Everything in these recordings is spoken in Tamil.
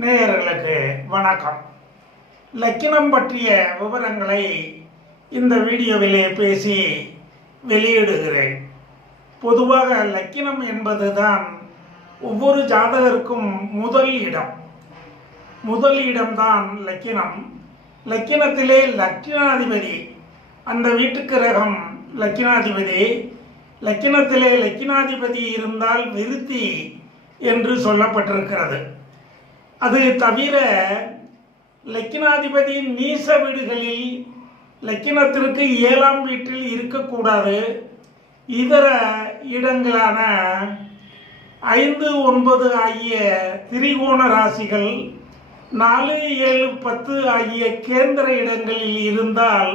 நேயர்களுக்கு வணக்கம். லக்கினம் பற்றிய விவரங்களை இந்த வீடியோவிலே பேசி வெளியிடுகிறேன். பொதுவாக லக்கினம் என்பது தான் ஒவ்வொரு ஜாதகருக்கும் முதல் இடம். முதல் இடம்தான் லக்கினம். லக்கினத்திலே லக்கினாதிபதி அந்த வீட்டுக்கு ரகம் லக்கினாதிபதி. லக்கினத்திலே லக்கினாதிபதி இருந்தால் விருத்தி என்று சொல்லப்பட்டிருக்கிறது. அது தவிர லக்கினாதிபதியின் நீச வீடுகளில் லக்கினத்திற்கு ஏழாம் வீட்டில் இருக்கக்கூடாது. இதர இடங்களான ஐந்து ஒன்பது ஆகிய திரிகோண ராசிகள் நாலு ஏழு பத்து ஆகிய கேந்திர இடங்களில் இருந்தால்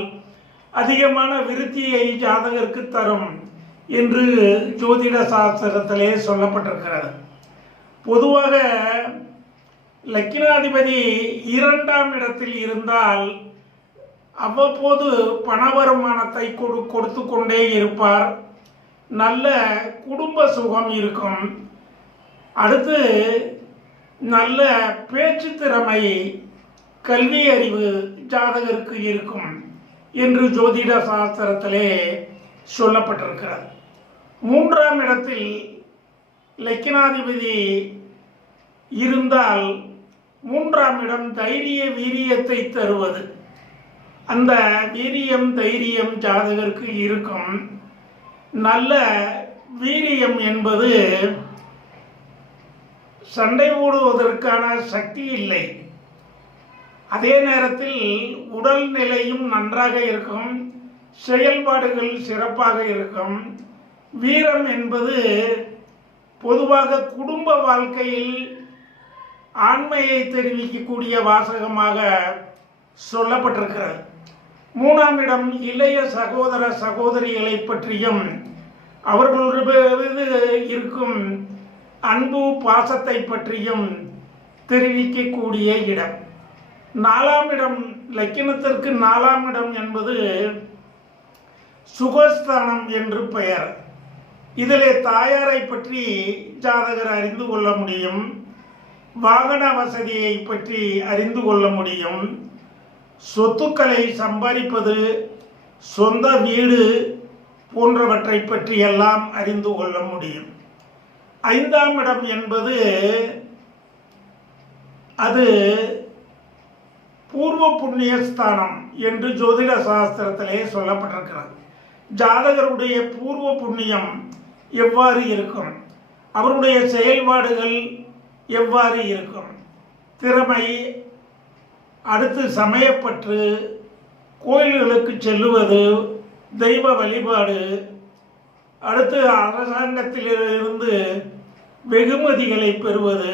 அதிகமான விருத்தியை ஜாதகருக்கு தரும் என்று ஜோதிட சாஸ்திரத்திலே சொல்லப்பட்டிருக்கிறது. பொதுவாக லக்கினாதிபதி இரண்டாம் இடத்தில் இருந்தால் அவ்வப்போது பண வருமானத்தை கொடு கொடுத்து கொண்டே இருப்பார். நல்ல குடும்ப சுகம் இருக்கும். அடுத்து நல்ல பேச்சு திறமை கல்வி அறிவு ஜாதகருக்கு இருக்கும் என்று ஜோதிட சாஸ்திரத்திலே சொல்லப்பட்டிருக்கிறது. மூன்றாம் இடத்தில் லக்கினாதிபதி இருந்தால் மூன்றாம் இடம் தைரிய வீரியத்தை தருவது. அந்த வீரியம் தைரியம் ஜாதகருக்கு இருக்கும். நல்ல வீரியம் என்பது சண்டை ஓடுவதற்கான சக்தி இல்லை. அதே நேரத்தில் உடல் நிலையும் நன்றாக இருக்கும். செயல்பாடுகள் சிறப்பாக இருக்கும். வீரம் என்பது பொதுவாக குடும்ப வாழ்க்கையில் ஆண்மையை தெரிவிக்கக்கூடிய வாசகமாக சொல்லப்பட்டிருக்கிறது. மூணாம் இடம் இளைய சகோதர சகோதரிகளை பற்றியும் அவர்களது இருக்கும் அன்பு பாசத்தை பற்றியும் தெரிவிக்கக்கூடிய இடம். நாலாம் இடம் லக்கினத்திற்கு நாலாம் இடம் என்பது சுகஸ்தானம் என்று பெயர். இதிலே தாயாரை பற்றி ஜாதகர் அறிந்து கொள்ள முடியும். வாகன வசதியை பற்றி அறிந்து கொள்ள முடியும். சொத்துக்களை சம்பாதிப்பது சொந்த வீடு போன்றவற்றை பற்றி எல்லாம் அறிந்து கொள்ள முடியும். ஐந்தாம் இடம் என்பது அது பூர்வ புண்ணிய ஸ்தானம் என்று ஜோதிட சாஸ்திரத்திலே சொல்லப்பட்டிருக்கிறது. ஜாதகருடைய பூர்வ புண்ணியம் எவ்வாறு இருக்கும்? அவருடைய செயல்பாடுகள் எவ்வாறு இருக்கும்? திறமை அடுத்து சமயப்பற்று கோயில்களுக்கு செல்லுவது தெய்வ வழிபாடு அடுத்து அரசாங்கத்திலிருந்து வெகுமதிகளை பெறுவது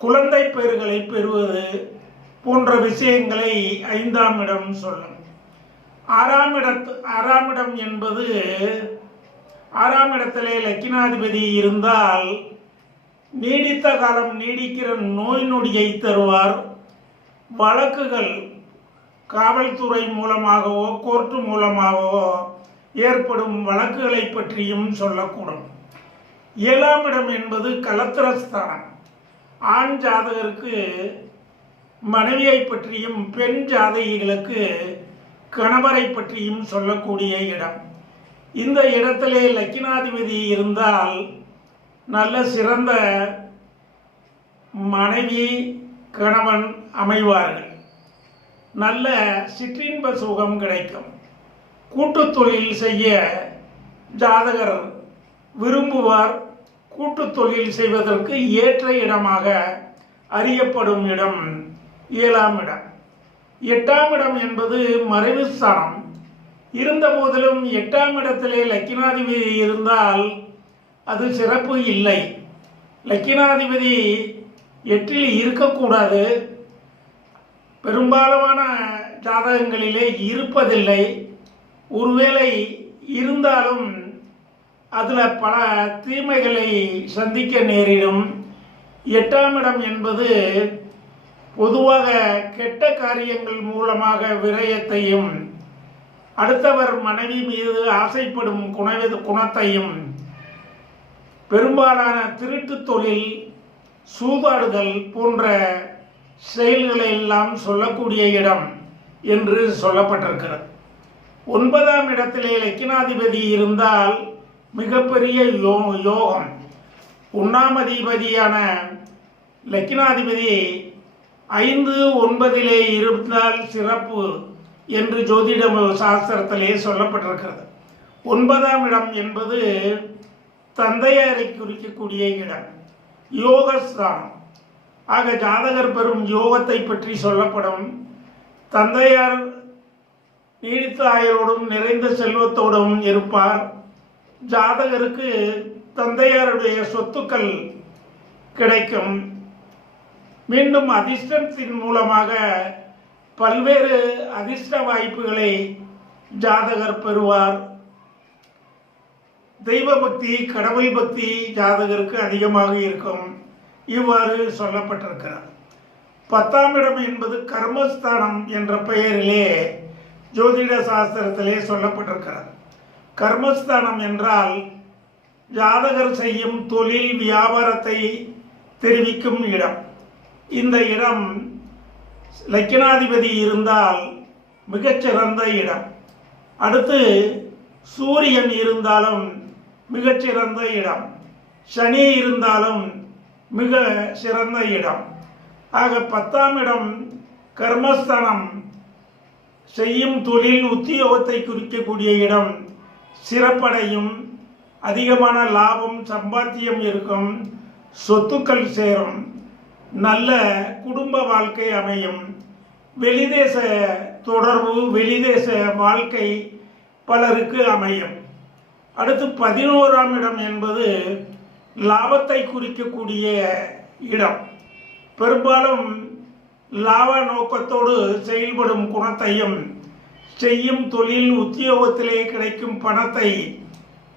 குழந்தை பேர்களை பெறுவது போன்ற விஷயங்களை ஐந்தாம் இடம் சொல்லும் ஆறாம் இடத்து ஆறாம் இடம் என்பது ஆறாம் இடத்திலே லக்கினாதிபதி இருந்தால் நீடித்த காலம் நீடிக்கிற நோய் நொடியை தருவார். வழக்குகள் காவல்துறை மூலமாகவோ கோர்ட்டு மூலமாகவோ ஏற்படும் வழக்குகளை பற்றியும் சொல்லக்கூடும். ஏழாம் இடம் என்பது கலத்திரஸ்தானம். ஆண் ஜாதகருக்கு மனைவியை பற்றியும் பெண் ஜாதகிகளுக்கு கணவரை பற்றியும் சொல்லக்கூடிய இடம். இந்த இடத்திலே லக்கினாதிபதி இருந்தால் நல்ல சிறந்த மனைவி கணவன் அமைவார்கள். நல்ல சிற்றின்ப சுகம் கிடைக்கும். கூட்டு தொழில் செய்ய ஜாதகர் விரும்புவார். கூட்டு தொழில் செய்வதற்கு ஏற்ற இடமாக அறியப்படும் இடம் ஏழாம் இடம். எட்டாம் இடம் என்பது மறைவு ஸ்தானம். இருந்த போதிலும் எட்டாம் இடத்திலே லக்கினாதிபதி இருந்தால் அது சிறப்பு இல்லை. லக்கினாதிபதி எட்டில் இருக்கக்கூடாது. பெரும்பாலான ஜாதகங்களிலே இருப்பதில்லை. ஒருவேளை இருந்தாலும் அதில் பல தீமைகளை சந்திக்க நேரிடும். எட்டாம் இடம் என்பது பொதுவாக கெட்ட காரியங்கள் மூலமாக விரயத்தையும் அடுத்தவர் மனைவி மீது ஆசைப்படும் குண குணத்தையும் பெரும்பாலான திருட்டு தொழில் சூதாடுதல் போன்ற செயல்களை எல்லாம் சொல்லக்கூடிய இடம் என்று சொல்லப்பட்டிருக்கிறது. ஒன்பதாம் இடத்திலே லக்கினாதிபதி இருந்தால் மிகப்பெரிய யோ யோகம். உண்ணாமதிபதியான லக்கினாதிபதி ஐந்து ஒன்பதிலே இருந்தால் சிறப்பு என்று ஜோதிட சாஸ்திரத்திலே சொல்லப்பட்டிருக்கிறது. ஒன்பதாம் இடம் என்பது தந்தையாரை குறிக்கக்கூடிய இடம். யோகஸ்தானம். ஆக ஜாதகர் பெறும் யோகத்தை பற்றி சொல்லப்படும். தந்தையார் நீடித்த ஆயரோடும் நிறைந்த செல்வத்தோடும் இருப்பார். ஜாதகருக்கு தந்தையாருடைய சொத்துக்கள் கிடைக்கும். மீண்டும் அதிர்ஷ்டத்தின் மூலமாக பல்வேறு அதிர்ஷ்ட வாய்ப்புகளை ஜாதகர் பெறுவார். தெய்வ பக்தி கடவுள் பக்தி ஜாதகருக்கு அதிகமாக இருக்கும். இவ்வாறு சொல்லப்பட்டிருக்கிறார் பத்தாம் இடம் என்பது கர்மஸ்தானம் என்ற பெயரிலே ஜோதிட சாஸ்திரத்திலே சொல்லப்பட்டிருக்கிறார் கர்மஸ்தானம் என்றால் ஜாதகர் செய்யும் தொழில் வியாபாரத்தை தெரிவிக்கும் இடம். இந்த இடம் லக்கினாதிபதி இருந்தால் மிகச்சிறந்த இடம். அடுத்து சூரியன் இருந்தாலும் மிகச்சிறந்த இடம். சனி இருந்தாலும் மிக சிறந்த இடம். ஆக பத்தாம் இடம் கர்மஸ்தானம். செய்யும் தொழில் உத்தியோகத்தை குறிக்கக்கூடிய இடம். சிறப்படையும் அதிகமான லாபம் சம்பாத்தியம் இருக்கும் சொத்துக்கள் சேரும் நல்ல குடும்ப வாழ்க்கை அமையும். வெளிதேச தொடர்பு வெளிதேச வாழ்க்கை பலருக்கு அமையும். அடுத்து பதினோராம் இடம் என்பது லாபத்தை குறிக்கக்கூடிய இடம். பெரும்பாலும் லாப நோக்கத்தோடு செயல்படும் குணத்தையும் செய்யும் தொழில் உத்தியோகத்திலே கிடைக்கும் பணத்தை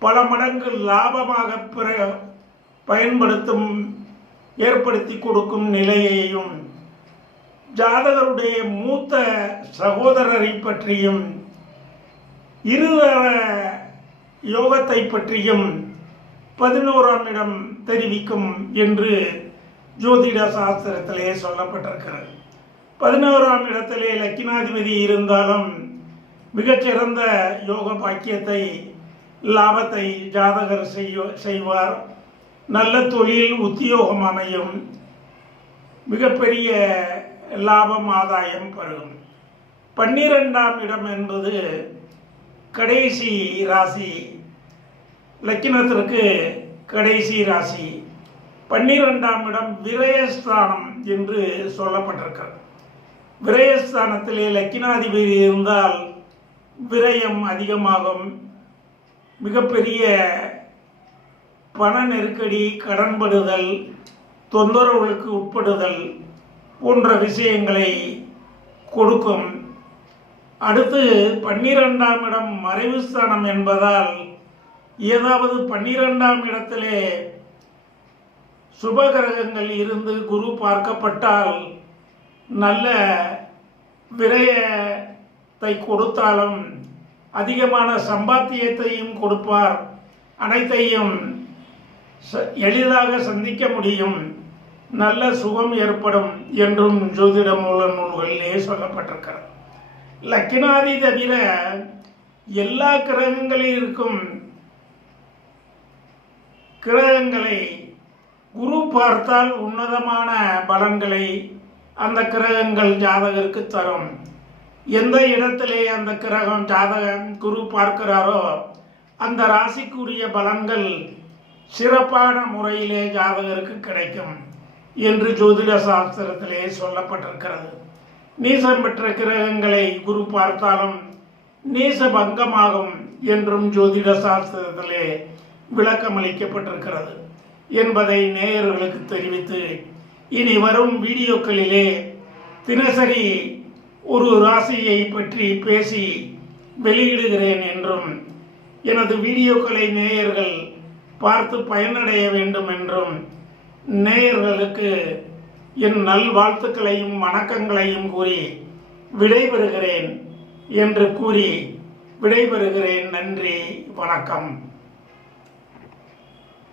பல மடங்கு லாபமாக பிற பயன்படுத்தும் ஏற்படுத்தி கொடுக்கும் நிலையையும் ஜாதகருடைய மூத்த சகோதரரை பற்றியும் இருதர யோகத்தை பற்றியும் பதினோராம் இடம் தெரிவிக்கும் என்று ஜோதிட சாஸ்திரத்திலே சொல்லப்பட்டிருக்கிறது. பதினோராம் இடத்திலே லக்கினாதிபதி இருந்தாலும் மிகச்சிறந்த யோக பாக்கியத்தை லாபத்தை ஜாதகர் செய்ய செய்வார். நல்ல தொழில் உத்தியோகம் அமையும். மிகப்பெரிய லாபம் ஆதாயம் பெறும். பன்னிரெண்டாம் இடம் என்பது கடைசி ராசி லக்கினத்திற்கு கடைசி ராசி பன்னிரெண்டாம் இடம் விரயஸ்தானம் என்று சொல்லப்பட்டிருக்கிறது. விரயஸ்தானத்திலே லக்கினாதிபதி இருந்தால் விரயம் அதிகமாகும். மிகப்பெரிய பண நெருக்கடி கடன்படுதல் தொந்தரவுகளுக்கு உட்படுதல் போன்ற விஷயங்களை கொடுக்கும். அடுத்து பன்னிரெண்டாம் இடம் மறைவு ஸ்தானம் என்பதால் ஏதாவது பன்னிரெண்டாம் இடத்திலே சுபகிரகங்கள் இருந்து குரு பார்க்கப்பட்டால் நல்ல விரயத்தை கொடுத்தாலும் அதிகமான சம்பாத்தியத்தையும் கொடுப்பார். அனைத்தையும் ச- எளிதாக சந்திக்க முடியும். நல்ல சுகம் ஏற்படும் என்றும் ஜோதிட மூல நூல்களிலே சொல்லப்பட்டிருக்கிறது. லக்கினாதி தவிர எல்லா கிரகங்களில் இருக்கும் கிரகங்களை குரு பார்த்தால் உன்னதமான பலன்களை அந்த கிரகங்கள் ஜாதகருக்கு தரும். எந்த இடத்திலே அந்த கிரகம் ஜாதகம் குரு பார்க்கிறாரோ அந்த ராசிக்குரிய பலன்கள் சிறப்பான முறையிலே ஜாதகருக்கு கிடைக்கும் என்று ஜோதிட சாஸ்திரத்திலே சொல்லப்பட்டிருக்கிறது. நீசம் பெற்ற கிரகங்களை குரு பார்த்தாலும் நீச பங்கமாகும் என்றும் ஜோதிட சாஸ்திரத்திலே விளக்கம் அளிக்கப்பட்டிருக்கிறது என்பதை நேயர்களுக்கு தெரிவித்து இனி வரும் வீடியோக்களிலே தினசரி ஒரு ராசியை பற்றி பேசி வெளியிடுகிறேன் என்றும் எனது வீடியோக்களை நேயர்கள் பார்த்து பயனடைய வேண்டும் என்றும் நேயர்களுக்கு என் நல்வாழ்த்துக்களையும் வணக்கங்களையும் கூறி விடைபெறுகிறேன் என்று கூறி விடைபெறுகிறேன். நன்றி வணக்கம்.